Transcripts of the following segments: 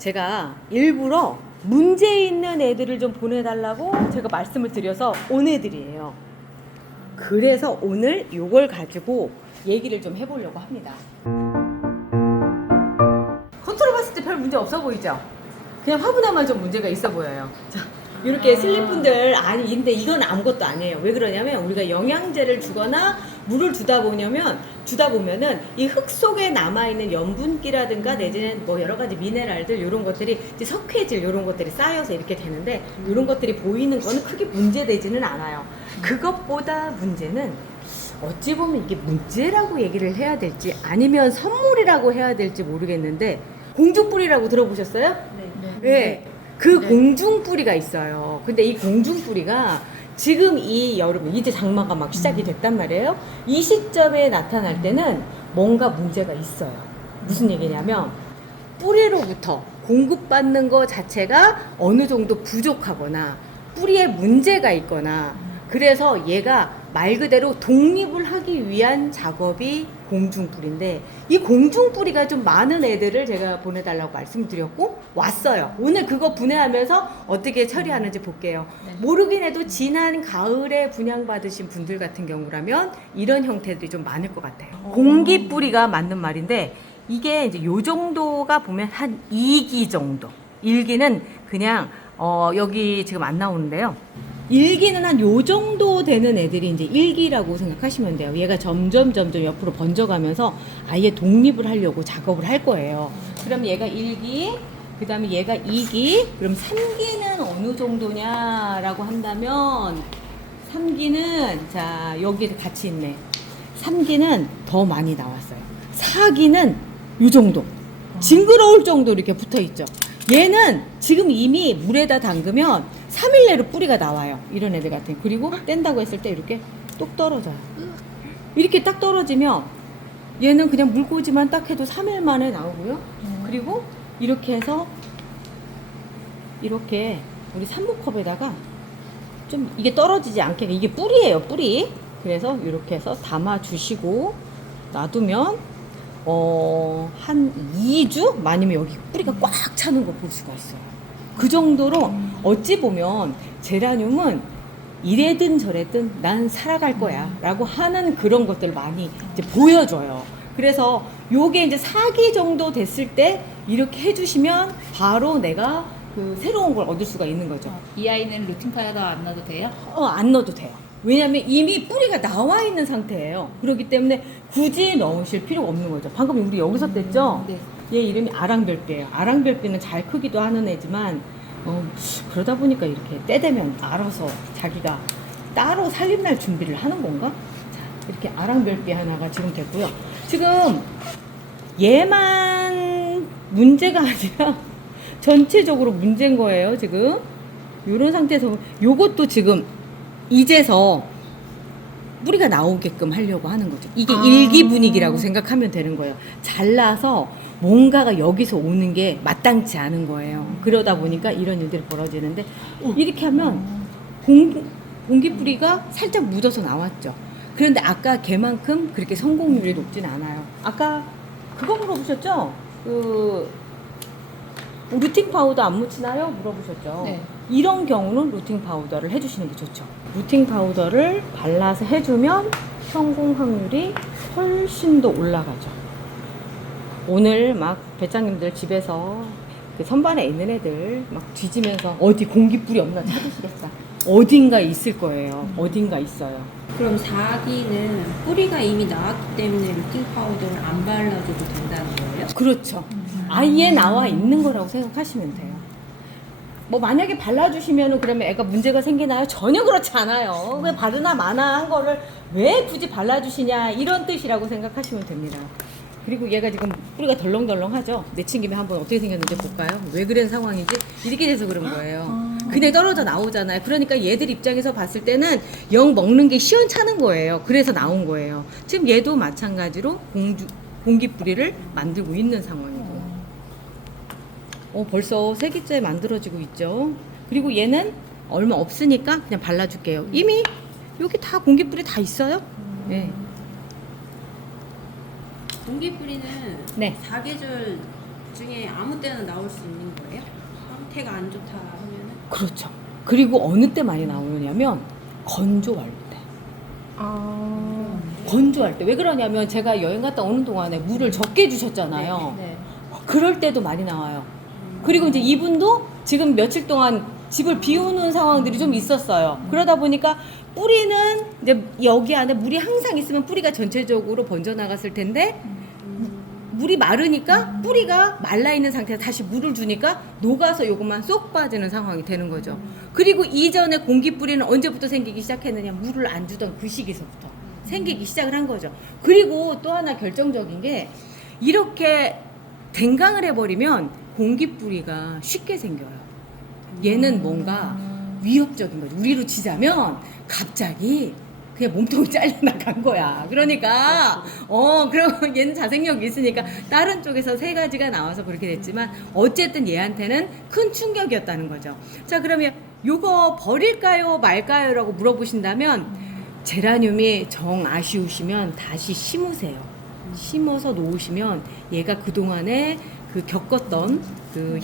제가 일부러 문제 있는 애들을 좀 보내달라고 제가 말씀을 드려서 온 애들이에요. 그래서 오늘 이걸 가지고 얘기를 좀 해보려고 합니다. 컨트롤 봤을 때 별 문제 없어 보이죠? 그냥 화분에만 좀 문제가 있어 보여요. 자, 이렇게 슬립분들 아니 근데 이건 아무것도 아니에요. 왜 그러냐면 우리가 영양제를 주거나 물을 주다 보면은 이 흙 속에 남아 있는 염분기라든가 내지는 뭐 여러 가지 미네랄들 이런 것들이 이제 석회질 이런 것들이 쌓여서 이렇게 되는데 이런 것들이 보이는 거는 크게 문제되지는 않아요. 그것보다 문제는 어찌 보면 이게 문제라고 얘기를 해야 될지 아니면 선물이라고 해야 될지 모르겠는데 공중뿌리라고 들어보셨어요? 네. 그 공중뿌리가 있어요. 근데 이 공중뿌리가 지금 이 여름 이제 장마가 막 시작이 됐단 말이에요. 이 시점에 나타날 때는 뭔가 문제가 있어요. 무슨 얘기냐면 뿌리로부터 공급받는 거 자체가 어느 정도 부족하거나 뿌리에 문제가 있거나 그래서 얘가 말 그대로 독립을 하기 위한 작업이 공중뿌리인데 이 공중뿌리가 좀 많은 애들을 제가 보내달라고 말씀드렸고 왔어요. 오늘 그거 분해하면서 어떻게 처리하는지 볼게요. 모르긴 해도 지난 가을에 분양받으신 분들 같은 경우라면 이런 형태들이 좀 많을 것 같아요. 공기뿌리가 맞는 말인데 이게 이제 요 정도가 보면 한 2기 정도. 1기는 그냥 여기 지금 안 나오는데요. 1기는 한 요 정도 되는 애들이 이제 1기라고 생각하시면 돼요. 얘가 점점 옆으로 번져가면서 아예 독립을 하려고 작업을 할 거예요. 그럼 얘가 1기, 그 다음에 얘가 2기, 그럼 3기는 어느 정도냐라고 한다면 3기는 자 여기 같이 있네. 3기는 더 많이 나왔어요. 4기는 요 정도. 징그러울 정도로 이렇게 붙어 있죠. 얘는 지금 이미 물에다 담그면 3일 내로 뿌리가 나와요. 이런 애들 같은. 그리고 뗀다고 했을 때 이렇게 뚝 떨어져요. 이렇게 딱 떨어지면 얘는 그냥 물꽂이만 딱 해도 3일 만에 나오고요. 그리고 이렇게 해서 이렇게 우리 산모컵에다가 좀 이게 떨어지지 않게 이게 뿌리예요. 뿌리. 그래서 이렇게 해서 담아 주시고 놔두면 한 2주? 아니면 여기 뿌리가 꽉 차는 거 볼 수가 있어요. 그 정도로 어찌 보면 제라늄은 이래든 저래든 난 살아갈 거야 라고 하는 그런 것들 많이 이제 보여줘요. 그래서 요게 이제 4기 정도 됐을 때 이렇게 해주시면 바로 내가 그 새로운 걸 얻을 수가 있는 거죠. 이 아이는 루틴 파우더 안 넣어도 돼요? 안 넣어도 돼요. 왜냐면 이미 뿌리가 나와 있는 상태예요. 그렇기 때문에 굳이 넣으실 필요가 없는 거죠. 방금 우리 여기서 뗐죠? 네. 얘 이름이 아랑별비예요. 아랑별비는 잘 크기도 하는 애지만 그러다 보니까 이렇게 때 되면 알아서 자기가 따로 살림날 준비를 하는 건가? 자, 이렇게 아랑별비 하나가 지금 됐고요. 지금 얘만 문제가 아니라 전체적으로 문제인 거예요. 지금 이런 상태에서 요것도 지금 이제서 뿌리가 나오게끔 하려고 하는 거죠. 이게 일기 분위기라고 생각하면 되는 거예요. 잘라서 뭔가가 여기서 오는 게 마땅치 않은 거예요. 그러다 보니까 이런 일들이 벌어지는데 이렇게 하면 공기 뿌리가 살짝 묻어서 나왔죠. 그런데 아까 걔만큼 그렇게 성공률이 높진 않아요. 아까 그거 물어보셨죠? 루팅 파우더 안 묻히나요? 물어보셨죠? 네. 이런 경우는 루팅 파우더를 해주시는 게 좋죠. 루팅 파우더를 발라서 해주면 성공 확률이 훨씬 더 올라가죠. 오늘 막 배짱님들 집에서 그 선반에 있는 애들 막 뒤지면서 어디 공기뿌리 없나 찾으시겠다. 어딘가 있을 거예요. 어딘가 있어요. 그럼 4기는 뿌리가 이미 나왔기 때문에 루팅 파우더를 안 발라줘도 된다는 거예요? 그렇죠. 아예 나와 있는 거라고 생각하시면 돼요. 뭐 만약에 발라주시면은 그러면 애가 문제가 생기나요? 전혀 그렇지 않아요. 왜 바르나 마나 한 거를 왜 굳이 발라주시냐 이런 뜻이라고 생각하시면 됩니다. 그리고 얘가 지금 뿌리가 덜렁덜렁하죠? 내친김에 한번 어떻게 생겼는지 볼까요? 왜 그런 상황인지 이렇게 돼서 그런 거예요. 그냥 떨어져 나오잖아요. 그러니까 얘들 입장에서 봤을 때는 영 먹는 게 시원찮은 거예요. 그래서 나온 거예요. 지금 얘도 마찬가지로 공기뿌리를 만들고 있는 상황이고 벌써 3기째 만들어지고 있죠. 그리고 얘는 얼마 없으니까 그냥 발라줄게요. 이미 여기 다 공기뿌리 다 있어요. 네. 공기뿌리는 네. 4계절 중에 아무 때나 나올 수 있는 거예요? 상태가 안 좋다 하면은? 그렇죠. 그리고 어느 때 많이 나오냐면 건조할 때. 건조할 때. 왜 그러냐면 제가 여행 갔다 오는 동안에 물을 적게 주셨잖아요. 네. 그럴 때도 많이 나와요. 그리고 이제 이분도 지금 며칠 동안 집을 비우는 상황들이 좀 있었어요. 그러다 보니까 뿌리는 이제 여기 안에 물이 항상 있으면 뿌리가 전체적으로 번져나갔을 텐데 물이 마르니까 뿌리가 말라있는 상태에서 다시 물을 주니까 녹아서 요것만 쏙 빠지는 상황이 되는 거죠. 그리고 이전에 공기 뿌리는 언제부터 생기기 시작했느냐, 물을 안 주던 그 시기서부터 생기기 시작을 한 거죠. 그리고 또 하나 결정적인 게 이렇게 댕강을 해버리면 공기 뿌리가 쉽게 생겨요. 얘는 뭔가 위협적인 거죠. 우리로 치자면 갑자기 그냥 몸통이 잘려나간 거야. 그러니까 그럼 얘는 자생력이 있으니까 다른 쪽에서 세 가지가 나와서 그렇게 됐지만 어쨌든 얘한테는 큰 충격이었다는 거죠. 자, 그러면 요거 버릴까요 말까요 라고 물어보신다면 제라늄이 정 아쉬우시면 다시 심으세요. 심어서 놓으시면 얘가 그동안에 그 겪었던 그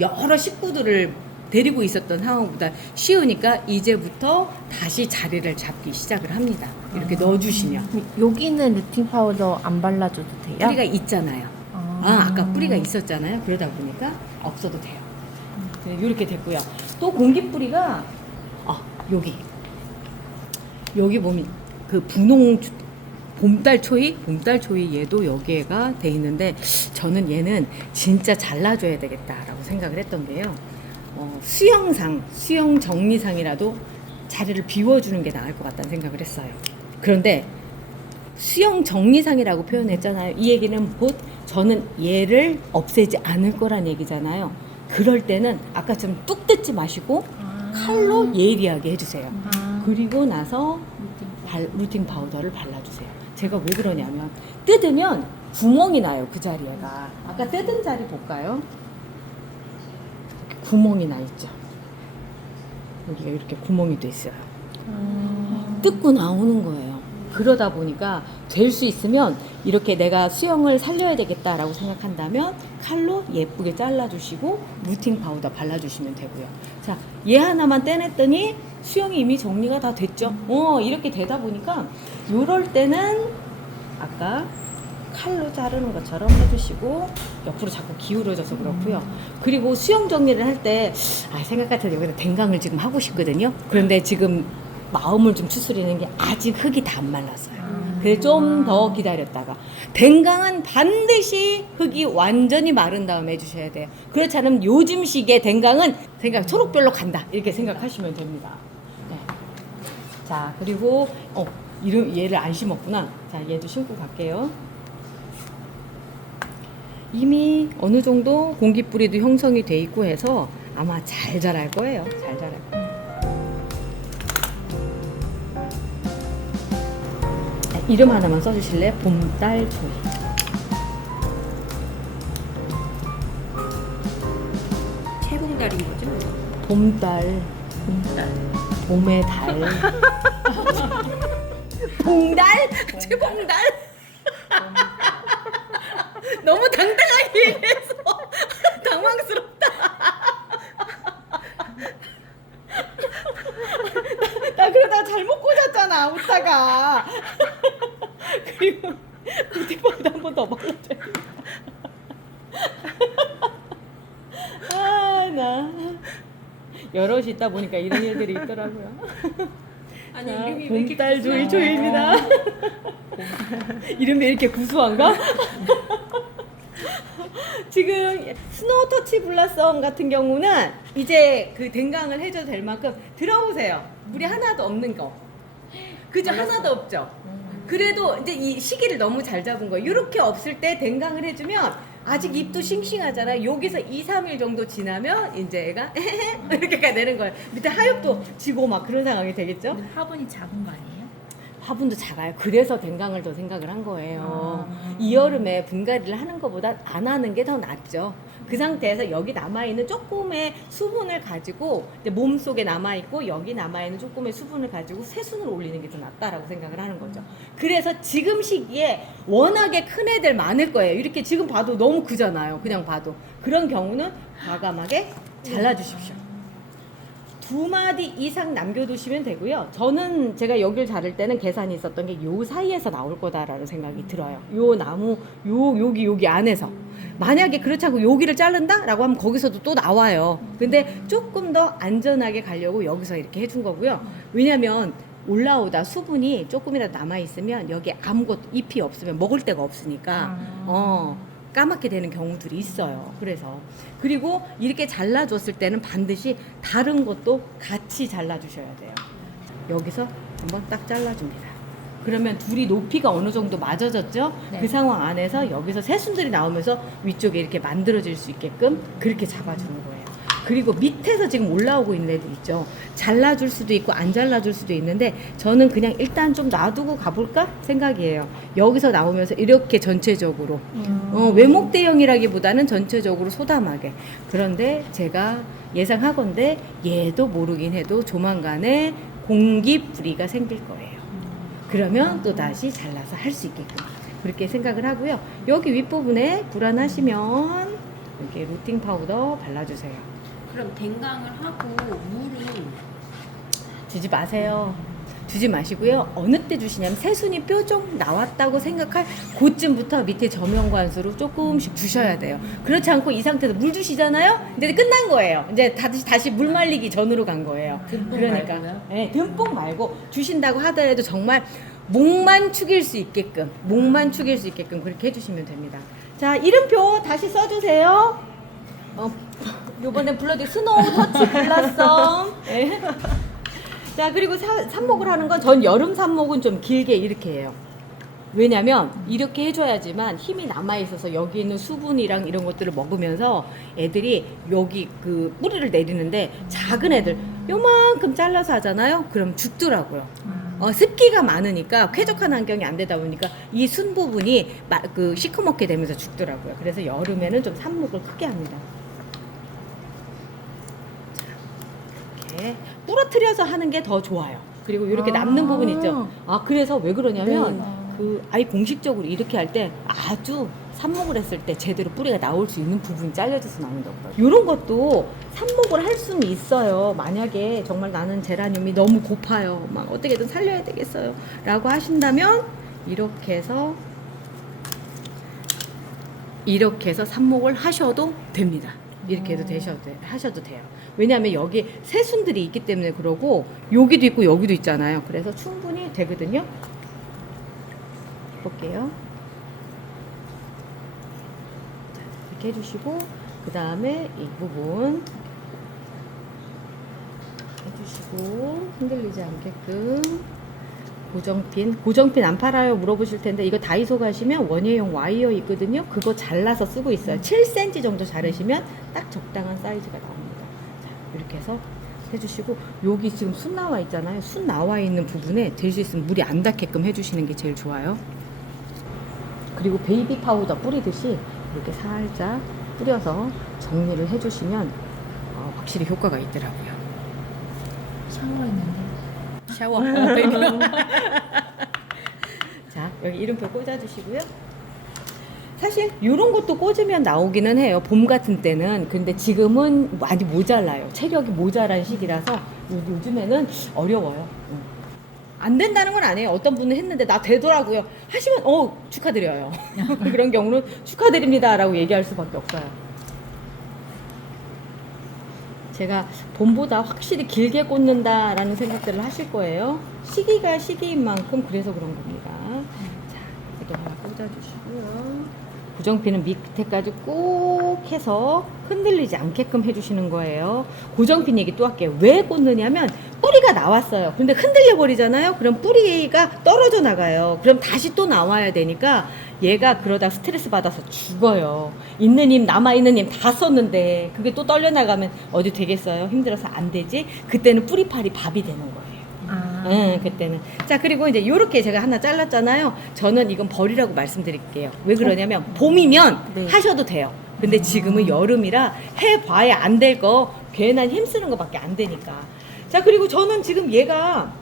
여러 식구들을 데리고 있었던 상황보다 쉬우니까 이제부터 다시 자리를 잡기 시작을 합니다. 이렇게 넣어주시면. 여기는 루팅 파우더 안 발라줘도 돼요? 뿌리가 있잖아요. 아까 뿌리가 있었잖아요. 그러다 보니까 없어도 돼요. 네, 이렇게 됐고요. 또 공기 뿌리가 여기 보면 그 분홍 봄달초이 얘도 여기에가 돼 있는데 저는 얘는 진짜 잘라줘야 되겠다라고 생각을 했던 게요. 수영 정리상이라도 자리를 비워주는 게 나을 것 같다는 생각을 했어요. 그런데 수영 정리상이라고 표현했잖아요. 이 얘기는 곧 저는 얘를 없애지 않을 거란 얘기잖아요. 그럴 때는 아까처럼 뚝 뜯지 마시고 칼로 예리하게 해주세요. 그리고 나서 루팅 파우더를 발라주세요. 제가 왜 그러냐면 뜯으면 구멍이 나요. 그 자리에가. 아까 뜯은 자리 볼까요? 구멍이 나 있죠. 여기가 이렇게 구멍이 돼 있어요. 뜯고 나오는 거예요. 그러다 보니까 될 수 있으면 이렇게 내가 수영을 살려야 되겠다라고 생각한다면 칼로 예쁘게 잘라주시고 루팅 파우더 발라주시면 되고요. 자, 얘 하나만 떼냈더니 수영이 이미 정리가 다 됐죠. 이렇게 되다 보니까 요럴 때는 아까 칼로 자르는 것처럼 해주시고 옆으로 자꾸 기울어져서 그렇고요. 그리고 수영 정리를 할 때 생각 같아도 여기다 댕강을 지금 하고 싶거든요. 그런데 지금 마음을 좀 추스리는 게 아직 흙이 다 안 말랐어요. 그래서 좀 더 기다렸다가 댕강은 반드시 흙이 완전히 마른 다음에 해주셔야 돼요. 그렇지 않으면 요즘식의 댕강은 초록별로 간다 이렇게 생각하시면 됩니다. 네. 자, 그리고 얘를 안 심었구나. 자, 얘도 심고 갈게요. 이미 어느 정도 공기뿌리도 형성이 돼 있고 해서 아마 잘 자랄 거예요. 잘 자랄 거예요. 이름 하나만 써주실래요? 봄달초이. 채봉달인 거죠? 봄달. 봄의 달. 봉달? 최봉달? 너무 당당하게 얘기해서 당황스럽다. 나 그러다가 잘못 꽂았잖아, 웃다가. 그리고 루팅파우더 한 번 더 발라줘야겠다. 나 여럿이 있다 보니까 이런 일들이 있더라고요. 아니 이름이 왜 이렇게 봄달 조이조이입니다. 이름이 이렇게 구수한가? 지금 스노우 터치 블라썸 같은 경우는 이제 그 댕강을 해줘도 될 만큼 들어보세요. 물이 하나도 없는 거. 그죠? 하나도 없죠? 그래도 이제 이 시기를 너무 잘 잡은 거예요. 이렇게 없을 때 댕강을 해주면 아직 잎도 싱싱하잖아요. 여기서 2, 3일 정도 지나면 이제 얘가 이렇게가 되는 거예요. 밑에 하엽도 지고 막 그런 상황이 되겠죠? 근데 화분이 작은 거 아니에요? 화분도 작아요. 그래서 댕강을 더 생각을 한 거예요. 이 여름에 분갈이를 하는 것보다 안 하는 게 더 낫죠. 그 상태에서 여기 남아있는 조금의 수분을 가지고 몸속에 남아있고 여기 남아있는 조금의 수분을 가지고 새순을 올리는 게 더 낫다라고 생각을 하는 거죠. 그래서 지금 시기에 워낙에 큰 애들 많을 거예요. 이렇게 지금 봐도 너무 크잖아요. 그냥 봐도. 그런 경우는 과감하게 잘라주십시오. 2마디 이상 남겨두시면 되고요. 저는 제가 여기를 자를 때는 계산이 있었던 게 요 사이에서 나올 거다라는 생각이 들어요. 요 나무, 여기 안에서. 만약에 그렇지 않고 여기를 자른다? 라고 하면 거기서도 또 나와요. 근데 조금 더 안전하게 가려고 여기서 이렇게 해준 거고요. 왜냐면 올라오다 수분이 조금이라도 남아있으면 여기 아무것도 잎이 없으면 먹을 데가 없으니까, 까맣게 되는 경우들이 있어요. 그리고 이렇게 잘라줬을 때는 반드시 다른 것도 같이 잘라주셔야 돼요. 여기서 한번 딱 잘라줍니다. 그러면 둘이 높이가 어느 정도 맞아졌죠? 네. 그 상황 안에서 여기서 새순들이 나오면서 위쪽에 이렇게 만들어질 수 있게끔 그렇게 잡아주는 거예요. 그리고 밑에서 지금 올라오고 있는 애들 있죠. 잘라줄 수도 있고 안 잘라줄 수도 있는데 저는 그냥 일단 좀 놔두고 가볼까 생각이에요. 여기서 나오면서 이렇게 전체적으로 외목대형이라기보다는 전체적으로 소담하게. 그런데 제가 예상하건대 얘도 모르긴 해도 조만간에 공기뿌리가 생길 거예요. 그러면 또 다시 잘라서 할 수 있게끔 그렇게 생각을 하고요. 여기 윗부분에 불안하시면 이렇게 루팅 파우더 발라주세요. 그럼 댕강을 하고 물은 주지 마세요. 주지 마시고요. 어느 때 주시냐면 새순이 뾰족 나왔다고 생각할 그쯤부터 밑에 저면관수로 조금씩 주셔야 돼요. 그렇지 않고 이 상태에서 물 주시잖아요. 이제 끝난 거예요. 이제 다시 물 말리기 전으로 간 거예요. 그러니까 네, 듬뿍 말고 주신다고 하더라도 정말 목만 축일 수 있게끔 그렇게 해주시면 됩니다. 자, 이름표 다시 써주세요. 요번에 불러드린 스노우 터치 블라썸. 네. 자, 그리고 삽목을 하는 건 전 여름 삽목은 좀 길게 이렇게 해요. 왜냐면 이렇게 해줘야지만 힘이 남아있어서 여기 있는 수분이랑 이런 것들을 먹으면서 애들이 여기 그 뿌리를 내리는데 작은 애들 요만큼 잘라서 하잖아요. 그럼 죽더라고요. 습기가 많으니까 쾌적한 환경이 안 되다 보니까 이 순 부분이 시커멓게 되면서 죽더라고요. 그래서 여름에는 좀 삽목을 크게 합니다. 이렇게 부러뜨려서 하는 게 더 좋아요. 그리고 이렇게 남는 부분 있죠. 그래서 왜 그러냐면 아예 공식적으로 이렇게 할 때 아주 삽목을 했을 때 제대로 뿌리가 나올 수 있는 부분이 잘려져서 나온다고. 이런 것도 삽목을 할 수는 있어요. 만약에 정말 나는 제라늄이 너무 고파요. 막 어떻게든 살려야 되겠어요. 라고 하신다면 이렇게 해서 삽목을 하셔도 됩니다. 이렇게 해도 하셔도 돼요. 왜냐하면 여기 새순들이 있기 때문에 그러고 여기도 있고 여기도 있잖아요. 그래서 충분히 되거든요. 볼게요. 자, 이렇게 해주시고 그 다음에 이 부분 해주시고 흔들리지 않게끔 고정핀 안 팔아요 물어보실 텐데 이거 다이소 가시면 원예용 와이어 있거든요. 그거 잘라서 쓰고 있어요. 7cm 정도 자르시면 딱 적당한 사이즈가 나옵니다. 자, 이렇게 해서 해주시고 여기 지금 순 나와 있잖아요. 순 나와 있는 부분에 될 수 있으면 물이 안 닿게끔 해주시는 게 제일 좋아요. 그리고 베이비 파우더 뿌리듯이 이렇게 살짝 뿌려서 정리를 해주시면 확실히 효과가 있더라고요. 샤워했는데. 샤워. 자, 여기 이름표 꽂아주시고요. 사실 이런 것도 꽂으면 나오기는 해요. 봄 같은 때는. 근데 지금은 많이 모자라요. 체력이 모자란 시기라서 요즘에는 어려워요. 안 된다는 건 아니에요. 어떤 분은 했는데 나 되더라고요. 하시면 축하드려요. 그런 경우는 축하드립니다 라고 얘기할 수밖에 없어요. 제가 봄보다 확실히 길게 꽂는다라는 생각들을 하실 거예요. 시기가 시기인 만큼 그래서 그런 겁니다. 자, 이렇게 하나 꽂아주시고요. 고정핀은 밑에까지 꼭 해서 흔들리지 않게끔 해주시는 거예요. 고정핀 얘기 또 할게요. 왜 꽂느냐면 뿌리가 나왔어요. 근데 흔들려 버리잖아요. 그럼 뿌리가 떨어져 나가요. 그럼 다시 또 나와야 되니까 얘가 그러다 스트레스 받아서 죽어요. 있는 힘 남아있는 힘 다 썼는데 그게 또 떨려 나가면 어디 되겠어요? 힘들어서 안 되지. 그때는 뿌리팔이 밥이 되는 거예요. 응, 그때는. 자, 그리고 이제 요렇게 제가 하나 잘랐잖아요. 저는 이건 버리라고 말씀드릴게요. 왜 그러냐면 봄이면 네. 하셔도 돼요. 근데 지금은 여름이라 해봐야 안 될 거 괜한 힘쓰는 거밖에 안 되니까. 자, 그리고 저는 지금 얘가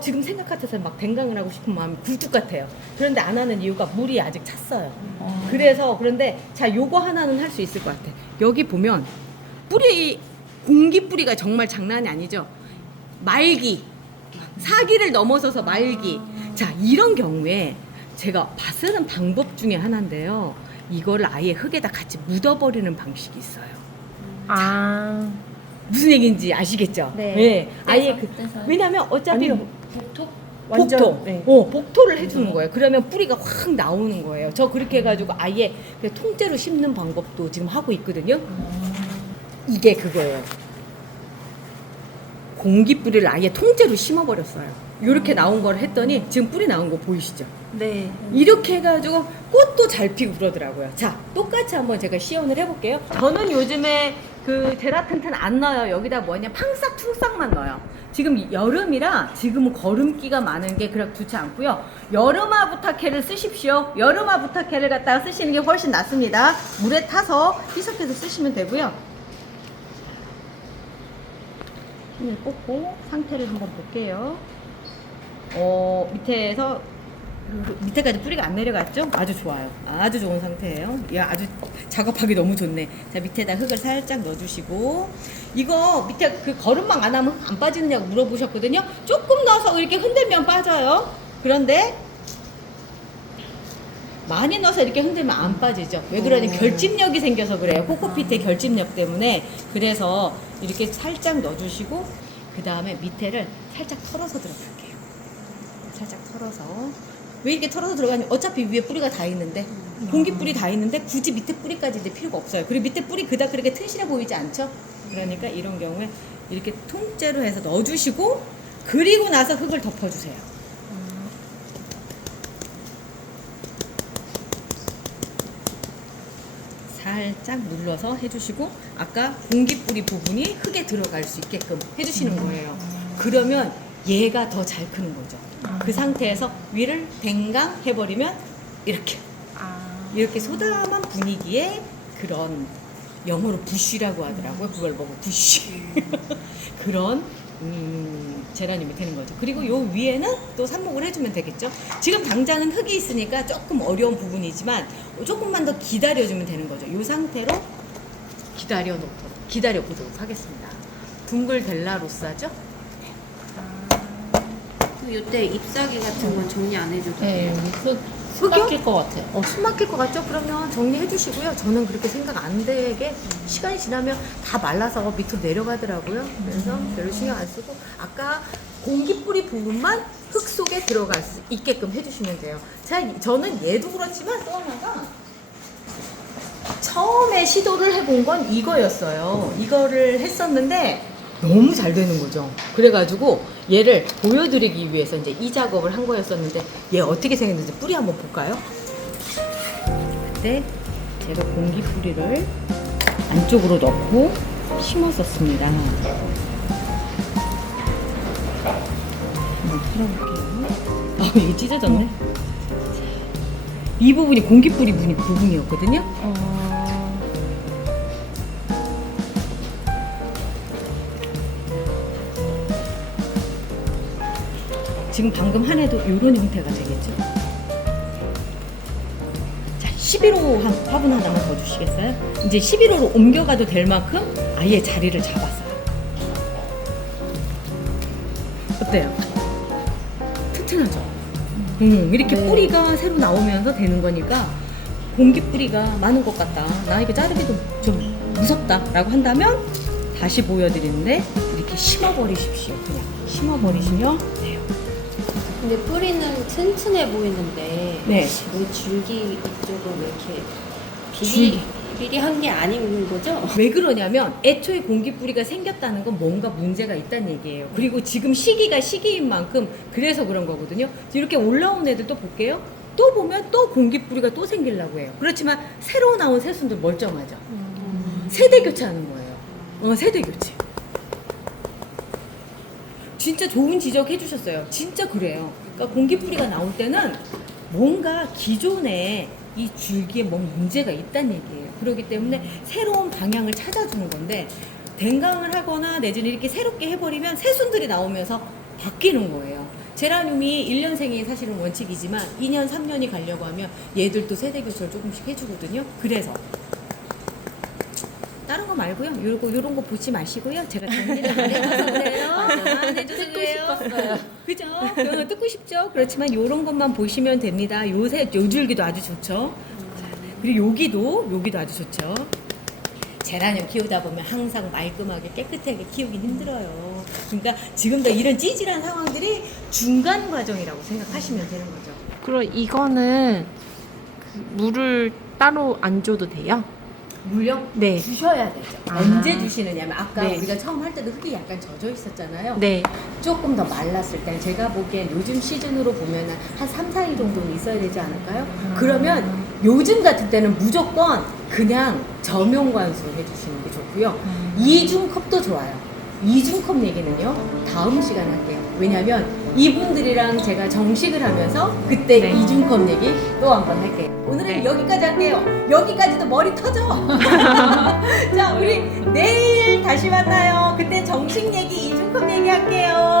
지금 생각 같아서 막 댕강을 하고 싶은 마음이 굴뚝 같아요. 그런데 안 하는 이유가 물이 아직 찼어요. 그래서 그런데 자, 요거 하나는 할 수 있을 것 같아. 여기 보면 뿌리, 공기 뿌리가 정말 장난이 아니죠. 말기, 사기를 넘어서서 말기. 자, 이런 경우에 제가 봐쓰는 방법 중에 하나인데요. 이거를 아예 흙에다 같이 묻어버리는 방식이 있어요. 아, 무슨 얘기인지 아시겠죠? 네. 아예 떼서요? 왜냐면 어차피 아니요. 복토? 완전, 복토, 네. 복토를 해주는 거예요. 그러면 뿌리가 확 나오는 거예요. 저 그렇게 해가지고 아예 그냥 통째로 심는 방법도 지금 하고 있거든요. 이게 그거예요. 공기 뿌리를 아예 통째로 심어버렸어요. 이렇게 나온 걸 했더니 지금 뿌리 나온 거 보이시죠? 네. 이렇게 해가지고 꽃도 잘 피고 그러더라고요. 자, 똑같이 한번 제가 시연을 해볼게요. 저는 요즘에 그 제라튼튼 안 넣어요. 여기다 뭐냐, 팡싹 넣어요. 지금 여름이라 지금은 거름기가 많은 게 그렇게 좋지 않고요. 여름아 부타케를 쓰십시오. 여름아 부타케를 갖다가 쓰시는 게 훨씬 낫습니다. 물에 타서 희석해서 쓰시면 되고요. 힘을 뽑고 상태를 한번 볼게요. 밑에서 밑에까지 뿌리가 안 내려갔죠? 아주 좋아요. 아주 좋은 상태예요. 야, 아주 작업하기 너무 좋네. 자, 밑에다 흙을 살짝 넣어주시고, 이거 밑에 그 거름망 안 하면 안 빠지느냐고 물어보셨거든요. 조금 넣어서 이렇게 흔들면 빠져요. 그런데 많이 넣어서 이렇게 흔들면 안 빠지죠. 왜 그러냐, 결집력이 생겨서 그래요. 코코핏의 결집력 때문에. 그래서 이렇게 살짝 넣어주시고, 그 다음에 밑에를 살짝 털어서 들어갈게요. 살짝 털어서. 왜 이렇게 털어서 들어가냐면 어차피 위에 뿌리가 다 있는데, 공기 뿌리 다 있는데 굳이 밑에 뿌리까지 이제 필요가 없어요. 그리고 밑에 뿌리 그닥 그렇게 튼실해 보이지 않죠? 그러니까 이런 경우에 이렇게 통째로 해서 넣어주시고, 그리고 나서 흙을 덮어주세요. 살짝 눌러서 해주시고, 아까 공기 뿌리 부분이 흙에 들어갈 수 있게끔 해주시는 거예요. 그러면 얘가 더 잘 크는 거죠. 그 상태에서 위를 댕강 해버리면 이렇게 이렇게 소담한 분위기의 그런, 영어로 부쉬라고 하더라고요. 그걸 보고 부쉬 그런 제라늄이 되는 거죠. 그리고 요 위에는 또 삽목을 해주면 되겠죠. 지금 당장은 흙이 있으니까 조금 어려운 부분이지만 조금만 더 기다려주면 되는 거죠. 요 상태로 기다려보도록 하겠습니다. 둥글 델라로사죠? 이때 잎사귀 같은 건 정리 안 해줘도 돼요. 숨 막힐 것 같아요. 숨 막힐 것 같죠? 그러면 정리해 주시고요. 저는 그렇게 생각 안 되게 시간이 지나면 다 말라서 밑으로 내려가더라고요. 그래서 별로 신경 안 쓰고, 아까 공기 뿌리 부분만 흙 속에 들어갈 수 있게끔 해주시면 돼요. 저는 얘도 그렇지만 또 하나가 처음에 시도를 해본 건 이거였어요. 이거를 했었는데 너무 잘 되는 거죠. 그래가지고 얘를 보여드리기 위해서 이제 이 작업을 한 거였었는데, 얘 어떻게 생겼는지 뿌리 한번 볼까요? 그때 제가 공기 뿌리를 안쪽으로 넣고 심었었습니다. 한번 풀어볼게요. 이게 찢어졌네. 이 부분이 공기 뿌리 부분이었거든요. 지금 방금 한 해도 이런 형태가 되겠죠. 자, 11호 화분 하나만 더 주시겠어요? 이제 11호로 옮겨가도 될 만큼 아예 자리를 잡았어요. 어때요? 튼튼하죠? 이렇게 네. 뿌리가 새로 나오면서 되는 거니까, 공기 뿌리가 많은 것 같다, 나 이거 자르기도 좀 무섭다 라고 한다면 다시 보여드리는데, 이렇게 심어버리십시오. 그냥 심어버리시면 돼요. 근데 뿌리는 튼튼해 보이는데 네. 왜 줄기 이쪽은 왜 이렇게 줄기. 비리한 게 아닌 거죠? 왜 그러냐면 애초에 공기 뿌리가 생겼다는 건 뭔가 문제가 있다는 얘기예요. 그리고 지금 시기가 시기인 만큼 그래서 그런 거거든요. 이렇게 올라온 애들 또 볼게요. 또 보면 또 공기 뿌리가 또 생기려고 해요. 그렇지만 새로 나온 새순들 멀쩡하죠. 세대 교체하는 거예요. 세대 교체. 진짜 좋은 지적 해주셨어요. 진짜 그래요. 그러니까 공기뿌리가 나올 때는 뭔가 기존에 이 줄기에 뭔 문제가 있다는 얘기예요. 그렇기 때문에 새로운 방향을 찾아주는 건데 댕강을 하거나 내지는 이렇게 새롭게 해버리면 새순들이 나오면서 바뀌는 거예요. 제라늄이 1년생이 사실은 원칙이지만 2년, 3년이 가려고 하면 얘들도 세대 교체를 조금씩 해주거든요. 그래서 다른 거 말고요. 요런 거 보지 마시고요. 제가 정리를 안 해줘서 그래요. 안 해줘서 뜯고 그래요. 싶었어요. 그죠? 그거 뜯고 싶죠? 그렇지만 요런 것만 보시면 됩니다. 요 줄기도 아주 좋죠. 그리고 여기도 아주 좋죠. 제라늄 키우다 보면 항상 말끔하게 깨끗하게 키우긴 힘들어요. 그러니까 지금도 이런 찌질한 상황들이 중간 과정이라고 생각하시면 되는 거죠. 그럼 이거는 그 물을 따로 안 줘도 돼요? 물요? 네. 주셔야 되죠. 아. 언제 주시느냐면 아까 네. 우리가 처음 할 때도 흙이 약간 젖어 있었잖아요. 네. 조금 더 말랐을 때 제가 보기엔 요즘 시즌으로 보면은 한 3, 4일 정도는 있어야 되지 않을까요? 그러면 요즘 같은 때는 무조건 그냥 저명관수 해주시는 게 좋고요. 이중컵도 좋아요. 이중컵 얘기는요 다음 시간에 할게요. 왜냐면 이분들이랑 제가 정식을 하면서 그때 네. 이중컵 얘기 또 한 번 할게요. 오늘은 네. 여기까지 할게요. 여기까지도 머리 터져. 자, 우리 내일 다시 만나요. 그때 정식 얘기, 이중컵 얘기 할게요.